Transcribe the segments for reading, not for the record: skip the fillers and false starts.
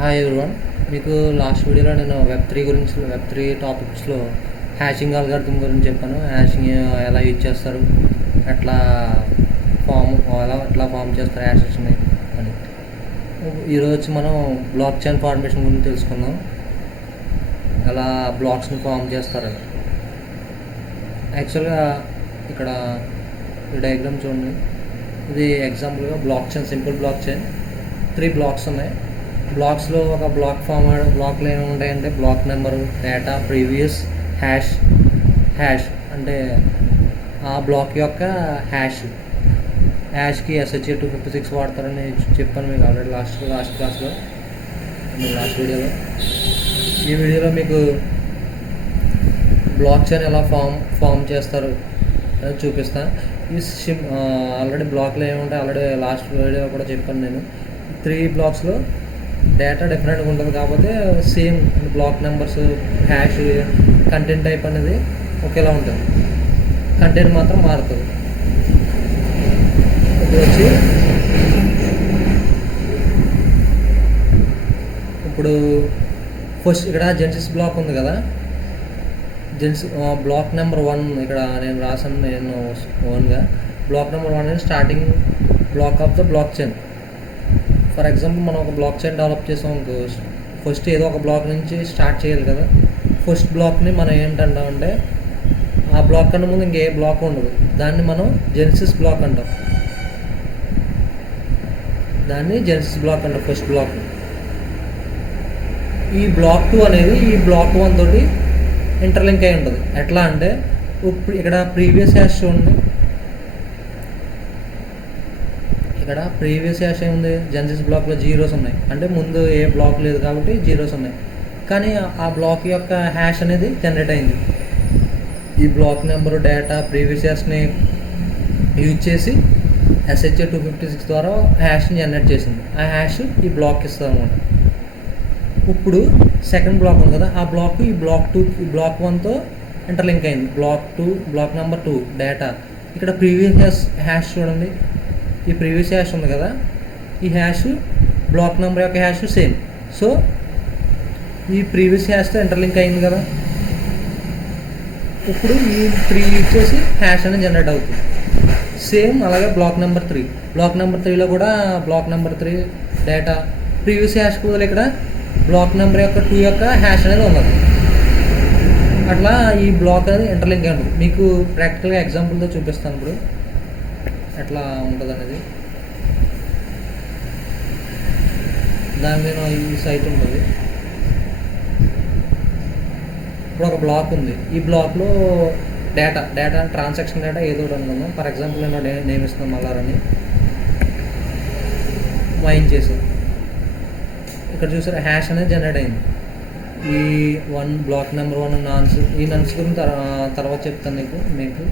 Hi everyone. మీకు last వీడియోలో నేను వెబ్ త్రీ టాపిక్స్లో హ్యాషింగ్ అల్గారిథం గురించి చెప్పాను. హ్యాషింగ్ ఎలా యూజ్ చేస్తారు, ఎట్లా ఫామ్ చేస్తారు హ్యాషెస్ని అని. ఈరోజు మనం బ్లాక్ చైన్ ఫార్మేషన్ గురించి తెలుసుకుందాం, ఎలా బ్లాక్స్ని ఫామ్ చేస్తారని. యాక్చువల్గా ఇక్కడ ఈ డయాగ్రామ్ చూడండి. ఇది ఎగ్జాంపుల్గా block chain, simple block chain. 3 blocks ఉన్నాయి. బ్లాక్స్లో ఒక బ్లాక్లో ఏమి ఉంటాయంటే block number, data, previous, hash అంటే ఆ బ్లాక్ యొక్క హ్యాష్కి SHA-256 వాడతారని చెప్పాను మీకు ఆల్రెడీ లాస్ట్ క్లాస్లో, లాస్ట్ వీడియోలో. ఈ వీడియోలో మీకు బ్లాక్ చైన్ ఎలా ఫామ్ చేస్తారు అని చూపిస్తాను. ఆల్రెడీ బ్లాక్లో ఏముంటాయి ఆల్రెడీ లాస్ట్ వీడియో కూడా చెప్పాను నేను. 3 బ్లాక్స్లో డేటా డిఫరెంట్గా ఉంటుంది, కాకపోతే same block numbers, hash, content type అనేది ఒకేలా ఉంటుంది, కంటెంట్ మాత్రం మారుతుంది. ఇప్పుడు ఫస్ట్ ఇక్కడ జెన్సిస్ బ్లాక్ ఉంది కదా, బ్లాక్ నెంబర్ 1 ఇక్కడ నేను రాసాను ఓన్గా. బ్లాక్ నెంబర్ 1 అనేది starting black of the block chain. For example మనం ఒక బ్లాక్ చైన్ డెవలప్ చేసాం అనుకో, ఫస్ట్ ఏదో ఒక బ్లాక్ నుంచి స్టార్ట్ చేయాలి కదా. ఫస్ట్ బ్లాక్ని మనం ఏంటంటామంటే ఆ బ్లాక్ కన్నా ముందు ఇంకే బ్లాక్ ఉండదు, దాన్ని మనం జెన్సిస్ బ్లాక్ అంటాం. First block. ఈ బ్లాక్ 2 అనేది ఈ బ్లాక్ 1 తోటి ఇంటర్లింక్ అయి ఉంటుంది. ఎట్లా అంటే ఇప్పుడు ఇక్కడ ప్రీవియస్ హ్యాష్ చూడండి, ఇక్కడ ప్రీవియస్ హ్యాష్ ఏముంది, జెన్సిస్ బ్లాక్లో జీరోస్ ఉన్నాయి, అంటే ముందు ఏ బ్లాక్ లేదు కాబట్టి జీరోస్ ఉన్నాయి. కానీ ఆ బ్లాక్ యొక్క హ్యాష్ అనేది జనరేట్ అయింది. ఈ బ్లాక్ నెంబరు, డేటా, ప్రీవియస్ హ్యాష్ని యూజ్ చేసి SHA-256 ద్వారా హ్యాష్ని జనరేట్ చేసింది. ఆ హ్యాష్ ఈ బ్లాక్ ఇస్తుంది అనమాట. ఇప్పుడు సెకండ్ బ్లాక్ ఉంది కదా, ఆ బ్లాక్ ఈ బ్లాక్ 1తో ఇంటర్లింక్ అయింది. Block number 2 data. ఇక్కడ ప్రీవియస్ హ్యాష్ చూడండి, ఈ ప్రీవియస్ హ్యాష్ ఉంది కదా, ఈ హ్యాష్ బ్లాక్ నెంబర్ యొక్క హ్యాష్ సేమ్. సో ఈ ప్రీవియస్ హ్యాష్తో ఇంటర్లింక్ అయింది కదా. ఇప్పుడు ఈ 3 యూజ్ చేసి హ్యాష్ అనేది జనరేట్ అవుతుంది. సేమ్ అలాగే బ్లాక్ నెంబర్ 3లో కూడా block number 3 data, previous hash కూడా ఇక్కడ బ్లాక్ నెంబర్ యొక్క 2 యొక్క హ్యాష్ అనేది ఉన్నది. అట్లా ఈ బ్లాక్ అనేది ఇంటర్లింక్ అయి ఉంటుంది. మీకు ప్రాక్టికల్గా ఎగ్జాంపుల్తో చూపిస్తాను ఇప్పుడు ఎట్లా ఉంటుంది అనేది. దాని మీద ఈ సైట్ ఉంటుంది. ఇప్పుడు ఒక బ్లాక్ ఉంది, ఈ బ్లాక్లో డేటా ట్రాన్సాక్షన్ డేటా ఏదో ఒకటి అనుకుందాం. ఫర్ ఎగ్జాంపుల్ నేను నేమ్ ఇస్తున్నాను మల్లారని, మైన్ చేసాను. ఇక్కడ చూసారా హ్యాష్ అనేది జనరేట్ అయింది. ఈ బ్లాక్ నెంబర్ 1 నాన్స్, ఈ నన్స్ గురించి తర్వాత చెప్తాను మీకు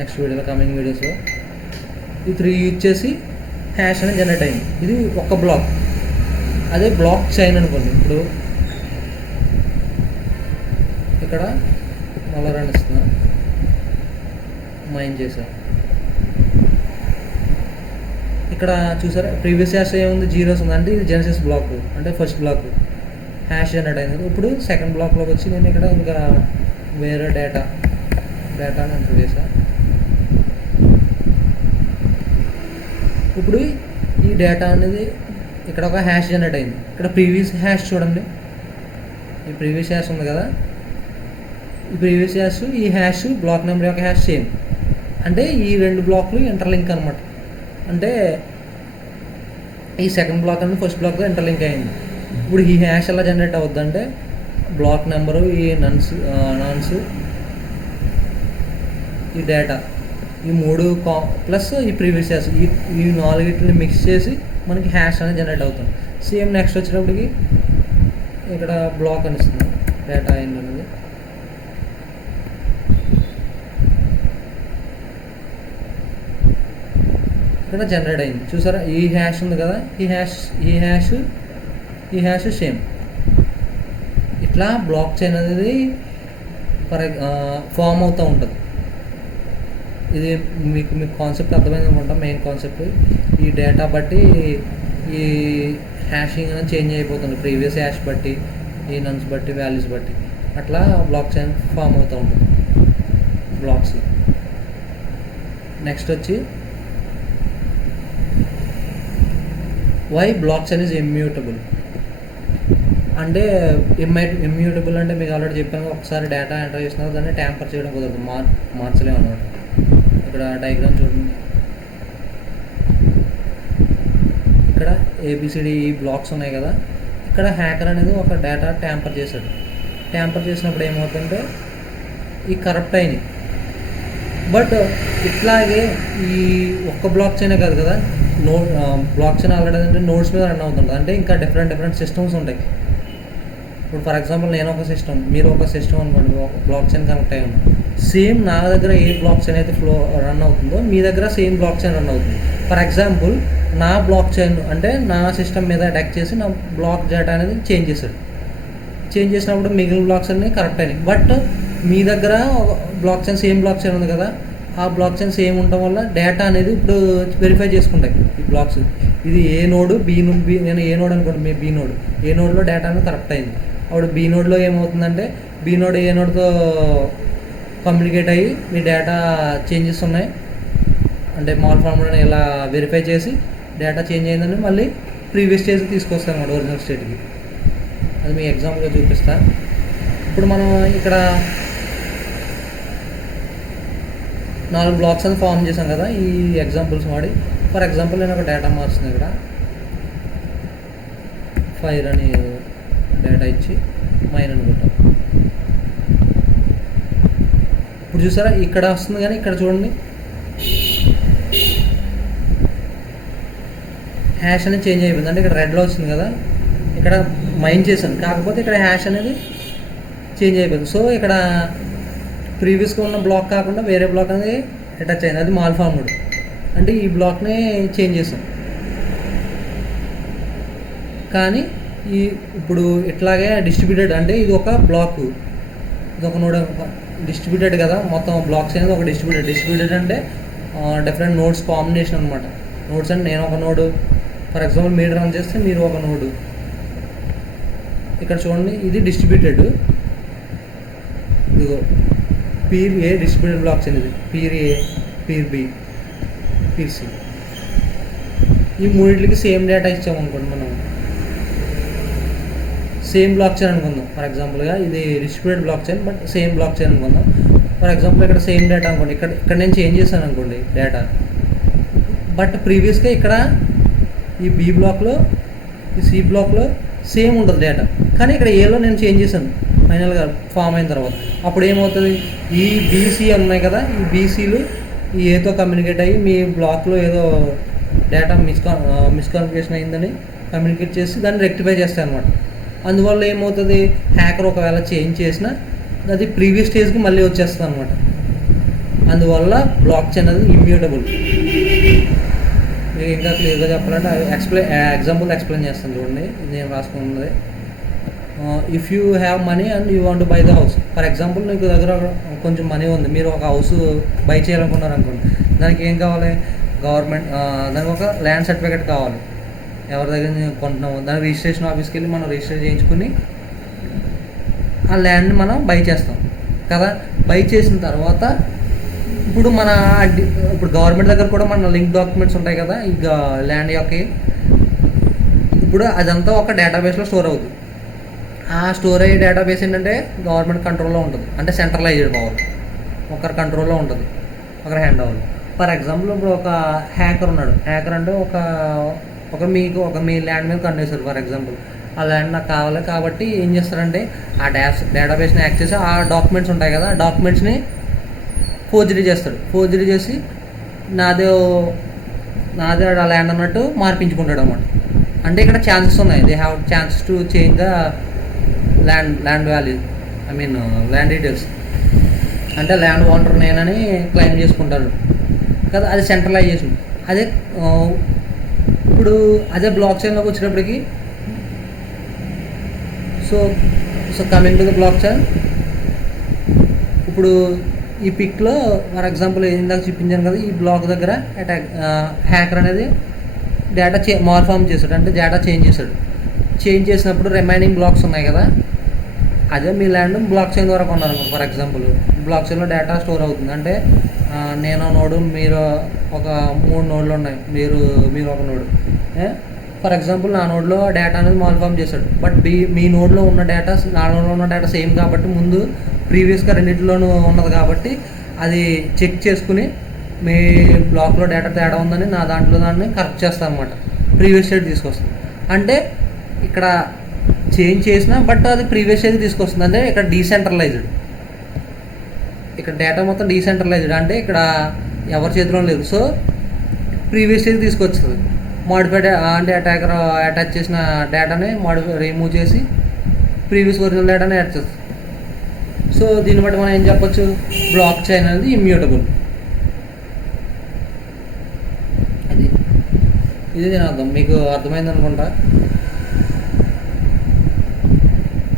నెక్స్ట్ వీడియోలో, కమింగ్ వీడియోస్లో. ఈ 3 యూజ్ చేసి హ్యాష్ అనేది జనరేట్ అయింది. ఇది ఒక బ్లాక్. అదే బ్లాక్ చైన్ అనుకోండి. ఇప్పుడు ఇక్కడ మల్లారని ఇస్తున్నా, మైన్ చేశాను. ఇక్కడ చూసారా ప్రీవియస్ హ్యాష్ ఏముంది, జీరోస్ ఉంది, అంటే ఇది జెన్సిస్ బ్లాక్, అంటే ఫస్ట్ బ్లాక్ హ్యాష్ జనరేట్ అయింది. ఇప్పుడు సెకండ్ బ్లాక్లోకి వచ్చి నేను ఇక్కడ ఇంకా వేరే డేటాని ఎంటర్ చేశాను. ఇప్పుడు ఈ డేటా అనేది ఇక్కడ ఒక హ్యాష్ జనరేట్ అయింది. ఇక్కడ ప్రీవియస్ హ్యాష్ చూడండి, ఈ ప్రీవియస్ హ్యాష్ ఉంది కదా, ఈ ప్రీవియస్ హ్యాష్, ఈ హ్యాష్ బ్లాక్ నెంబర్ యొక్క హ్యాష్ సేమ్, అంటే ఈ 2 బ్లాక్లు ఇంటర్లింక్ అనమాట. అంటే ఈ సెకండ్ బ్లాక్ అనేది ఫస్ట్ బ్లాక్తో ఇంటర్లింక్ అయింది. ఇప్పుడు ఈ హ్యాష్ ఎలా జనరేట్ అవుద్ది అంటే బ్లాక్ నెంబరు, ఈ నాన్స్, ఈ డేటా, ఈ 3 ప్లస్ ఈ ప్రీవియస్ హ్యాష్, ఈ 4 మిక్స్ చేసి మనకి హ్యాష్ అనేది జనరేట్ అవుతుంది. సేమ్ నెక్స్ట్ వచ్చేటప్పటికి ఇక్కడ బ్లాక్ అనిస్తుంది, డేటా అయింది అనేది. ఇక్కడ జనరేట్ అయింది చూసారా, ఈ హ్యాష్ ఉంది కదా, ఈ హ్యాష్ సేమ్. ఇట్లా బ్లాక్ చైన్ అనేది ఫామ్ అవుతూ ఉంటుంది. ఇది మీకు కాన్సెప్ట్ అర్థమైంది అనుకుంటా. మెయిన్ కాన్సెప్ట్ ఈ డేటా బట్టి ఈ హ్యాషింగ్ అనేది చేంజ్ అయిపోతుంది ప్రీవియస్ హ్యాష్ బట్టి, ఈ నన్స్ బట్టి, వాల్యూస్ బట్టి. అట్లా బ్లాక్ చైన్ ఫామ్ అవుతూ ఉంటుంది బ్లాక్స్. నెక్స్ట్ వచ్చి why block chain is immutable. అంటే ఇమ్యూటబుల్ అంటే మీకు ఆల్రెడీ చెప్పాను, ఒకసారి డేటా ఎంటర్ చేసిన దాన్ని ట్యాంపర్ చేయడం కుదరదు, మార్చలేము అనమాట. ఇక్కడ డయాగ్రామ్ చూడండి, ఇక్కడ ఏబిసిడి బ్లాక్స్ ఉన్నాయి కదా, ఇక్కడ హ్యాకర్ అనేది ఒక డేటా ట్యాంపర్ చేశాడు. ట్యాంపర్ చేసినప్పుడు ఏమవుతుందంటే ఈ కరప్ట్ అయినాయి. బట్ ఇట్లాగే ఈ ఒక్క బ్లాక్ చైనే కాదు కదా, బ్లాక్ చైన్ ఆల్రెడీ అంటే నోడ్స్ మీద రన్ అవుతుంది. అంటే ఇంకా డిఫరెంట్ సిస్టమ్స్ ఉంటాయి. ఇప్పుడు ఫర్ ఎగ్జాంపుల్ నేను ఒక సిస్టమ్, మీరు ఒక సిస్టమ్ అనుకోండి, ఒక బ్లాక్ చైన్ కనెక్ట్ అయి ఉన్నాం. సేమ్ నా దగ్గర ఏ బ్లాక్ చైన్ అయితే రన్ అవుతుందో మీ దగ్గర సేమ్ బ్లాక్ చైన్ రన్ అవుతుంది. ఫర్ ఎగ్జాంపుల్ నా బ్లాక్ చైన్ అంటే నా సిస్టమ్ మీద అటాక్ చేసి నా బ్లాక్ డేటా అనేది చేంజ్ చేశాడు. చేంజ్ చేసినప్పుడు మిగిలిన బ్లాక్స్ అన్నీ కరెక్ట్ అయినాయి. బట్ మీ దగ్గర block chain same block chain ఉంది కదా, ఆ బ్లాక్ చైన్ సేమ్ ఉండటం వల్ల డేటా అనేది ఇప్పుడు వెరిఫై చేసుకుంటాయి ఈ బ్లాక్స్. ఇది ఏ నోడు, నేను ఏ నోడ్ అనుకోండి, మీ బీ నోడ్, ఏ నోడ్లో డేటా అనేది కరెక్ట్ అయింది. అప్పుడు బీ నోడ్లో ఏమవుతుందంటే బీ నోడ్ ఏ నోడ్తో కమ్యూనికేట్ అయ్యి మీ డేటా చేంజెస్ ఉన్నాయి అంటే మాల్ ఫార్ములాని ఇలా వెరిఫై చేసి డేటా చేంజ్ అయిందని మళ్ళీ ప్రీవియస్ స్టేజ్కి తీసుకొస్తాను అన్నమాట, ఒరిజినల్ స్టేట్కి. అది మీ ఎగ్జాంపుల్గా చూపిస్తా. ఇప్పుడు మనం ఇక్కడ 4 బ్లాక్స్ అని ఫామ్ చేసాం కదా ఈ ఎగ్జాంపుల్స్ వాడి. ఫర్ ఎగ్జాంపుల్ నేను ఒక డేటా మార్చున్నాను, ఇక్కడ ఫైర్ అని డేటా ఇచ్చి మైన్ అనుకుంటాం. ఇప్పుడు చూసారా ఇక్కడ వస్తుంది, కానీ ఇక్కడ చూడండి హ్యాష్ అనేది చేంజ్ అయిపోయింది. అంటే ఇక్కడ రెడ్లో వచ్చింది కదా, ఇక్కడ మైన్ చేశాను, కాకపోతే ఇక్కడ హ్యాష్ అనేది చేంజ్ అయిపోయింది. సో ఇక్కడ ప్రీవియస్గా ఉన్న బ్లాక్ కాకుండా వేరే బ్లాక్ అనేది అటాచ్ అయింది, అది మాల్ ఫార్మ్డ్. అంటే ఈ బ్లాక్ని చేంజ్ చేసాం. కానీ ఇప్పుడు ఇట్లాగే డిస్ట్రిబ్యూటెడ్ అంటే ఇది ఒక బ్లాక్, ఇది ఒక నోడ్ డిస్ట్రిబ్యూటెడ్ కదా, మొత్తం బ్లాక్స్ అనేది ఒక డిస్ట్రిబ్యూటెడ్ అంటే డిఫరెంట్ నోడ్స్ కాంబినేషన్ అనమాట. నోడ్స్ అంటే నేను ఒక నోడు, ఫర్ ఎగ్జాంపుల్ మీరు రన్ చేస్తే మీరు ఒక నోడు. ఇక్కడ చూడండి ఇది డిస్ట్రిబ్యూటెడ్, ఇదిగో పీర్ ఏ డిస్ట్రిబ్యూటెడ్ బ్లాక్స్ అనేది, పీర్ ఏ, పీర్ బి, పీర్ సి. ఈ మూడింటికి సేమ్ డేటా ఇచ్చామనుకోండి, మనం సేమ్ బ్లాక్ చైన్ అనుకుందాం. ఫర్ ఎగ్జాంపుల్గా ఇది distributed block chain but same block chain అనుకుందాం. ఫర్ ఎగ్జాంపుల్ ఇక్కడ సేమ్ డేటా అనుకోండి, ఇక్కడ నేను చేంజ్ చేశాను అనుకోండి డేటా, బట్ ప్రీవియస్గా ఇక్కడ ఈ బి బ్లాక్లో, ఈ సి బ్లాక్లో సేమ్ ఉంటుంది డేటా, కానీ ఇక్కడ ఏలో నేను చేంజ్ చేశాను ఫైనల్గా ఫామ్ అయిన తర్వాత. అప్పుడు ఏమవుతుంది, ఈ బీసీ ఉన్నాయి కదా, ఈ బీసీలు ఈ ఏతో కమ్యూనికేట్ అయ్యి మీ బ్లాక్లో ఏదో డేటా మిస్కమ్యూనికేషన్ అయిందని కమ్యూనికేట్ చేసి దాన్ని రెక్టిఫై చేస్తాయి అనమాట. అందువల్ల ఏమవుతుంది, హ్యాకర్ ఒకవేళ చేంజ్ చేసినా అది ప్రీవియస్ స్టేజ్కి మళ్ళీ వచ్చేస్తుంది అనమాట. అందువల్ల బ్లాక్ చైన్ అనేది ఇమ్యూటబుల్. మీకు ఇంకా క్లియర్గా చెప్పాలంటే ఎగ్జాంపుల్ ఎక్స్ప్లెయిన్ చేస్తాను చూడండి, నేను రాసుకున్నది. If you have money and you want to buy the house. For example మీకు దగ్గర కొంచెం మనీ ఉంది, మీరు ఒక హౌస్ బై చేయాలనుకున్నారు అనుకోండి, దానికి ఏం కావాలి, గవర్నమెంట్ దానికి ఒక ల్యాండ్ సర్టిఫికేట్ కావాలి. ఎవరి దగ్గర కొంటున్నాము దాని రిజిస్ట్రేషన్ ఆఫీస్కి వెళ్ళి మనం రిజిస్టర్ చేయించుకుని ఆ ల్యాండ్ని మనం బై చేస్తాం కదా. బై చేసిన తర్వాత ఇప్పుడు ఇప్పుడు గవర్నమెంట్ దగ్గర కూడా మన లింక్ డాక్యుమెంట్స్ ఉంటాయి కదా ఈ ల్యాండ్ యొక్క. ఇప్పుడు అదంతా ఒక డేటాబేస్లో స్టోర్ అవుతుంది. ఆ స్టోర్ అయ్యే డేటాబేస్ ఏంటంటే గవర్నమెంట్ కంట్రోల్లో ఉంటుంది, అంటే సెంట్రలైజ్డ్ పవర్ ఒకరి కంట్రోల్లో ఉంటుంది, ఒకరి హ్యాండ్ ఓవర్. ఫర్ ఎగ్జాంపుల్ ఇప్పుడు ఒక హ్యాకర్ ఉన్నాడు, హ్యాకర్ అంటే ఒక మీ ల్యాండ్ మీద కండేస్తారు. ఫర్ ఎగ్జాంపుల్ ఆ ల్యాండ్ నాకు కావాలి కాబట్టి ఏం చేస్తారంటే ఆ డేటాబేస్ని యాక్ట్ చేసి ఆ డాక్యుమెంట్స్ ఉంటాయి కదా, ఆ డాక్యుమెంట్స్ని ఫోర్జరీ చేస్తాడు. ఫోర్జరీ చేసి నాదే ఆ ల్యాండ్ అన్నట్టు మార్పించుకుంటాడు అన్నమాట. అంటే ఇక్కడ ఛాన్సెస్ ఉన్నాయి, they have chances to change the land value, land details. అంటే ల్యాండ్ ఓనర్ నేనని క్లెయిమ్ చేసుకుంటారు కదా, అది సెంట్రలైజేషన్. అదే ఇప్పుడు అదే బ్లాక్ చైన్లోకి వచ్చినప్పటికీ so coming to the block chain, ఇప్పుడు ఈ పిక్లో ఫర్ ఎగ్జాంపుల్ ఇందాక చూపించాను కదా, ఈ బ్లాక్ దగ్గర హ్యాకర్ అనేది డేటా మాడిఫామ్ చేశాడు, అంటే డేటా చేంజ్ చేశాడు. చేంజ్ చేసినప్పుడు రిమైనింగ్ బ్లాక్స్ ఉన్నాయి కదా, అదే మీ ల్యాండ్ బ్లాక్ చైన్ ద్వారా కొన్నారు ఫర్ ఎగ్జాంపుల్. బ్లాక్ చైన్లో డేటా స్టోర్ అవుతుంది. అంటే నేను నోడు, మీరు ఒక 3 నోడ్లు ఉన్నాయి, మీరు ఒక నోడు. ఫర్ ఎగ్జాంపుల్ నా నోడ్లో డేటా అనేది మాడిఫామ్ చేశాడు. బట్ మీ నోడ్లో ఉన్న డేటా నా నోడ్లో ఉన్న డేటా సేమ్ కాబట్టి ముందు ప్రీవియస్గా రెండింటిలోనూ ఉన్నది కాబట్టి అది చెక్ చేసుకుని మీ బ్లాక్లో డేటా తేడా ఉందని నా దాంట్లో దాన్ని కరెక్ట్ చేస్తాను అనమాట. ప్రీవియస్ స్టేట్ తీసుకొస్తుంది. అంటే ఇక్కడ చేంజ్ చేసినా బట్ అది ప్రీవియస్ స్టేట్ తీసుకొస్తుంది. అంటే ఇక్కడ డీసెంట్రలైజ్డ్, ఇక్కడ డేటా మొత్తం డీసెంట్రలైజ్డ్, అంటే ఇక్కడ ఎవరి చేతిలో లేదు. సో ప్రీవియస్ స్టేట్ తీసుకొస్తుంది. మాడిఫైడ్ అంటే అటాకర్ అటాచ్ చేసిన డేటాని రిమూవ్ చేసి ప్రీవియస్ ఒరిజినల్ డేటాని యాడ్ చేస్తుంది. సో దీన్ని బట్టి మనం ఏం చెప్పొచ్చు, బ్లాక్ చైన్ అనేది ఇమ్యూటబుల్. ఇది దీని అర్థం. మీకు అర్థమైంది అనుకుంటా.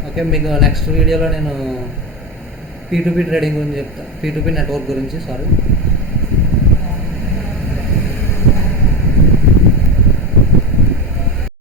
ఓకే, మీకు నెక్స్ట్ వీడియోలో నేను P2P ట్రేడింగ్ గురించి చెప్తాను, P2P నెట్వర్క్ గురించి. సారీ.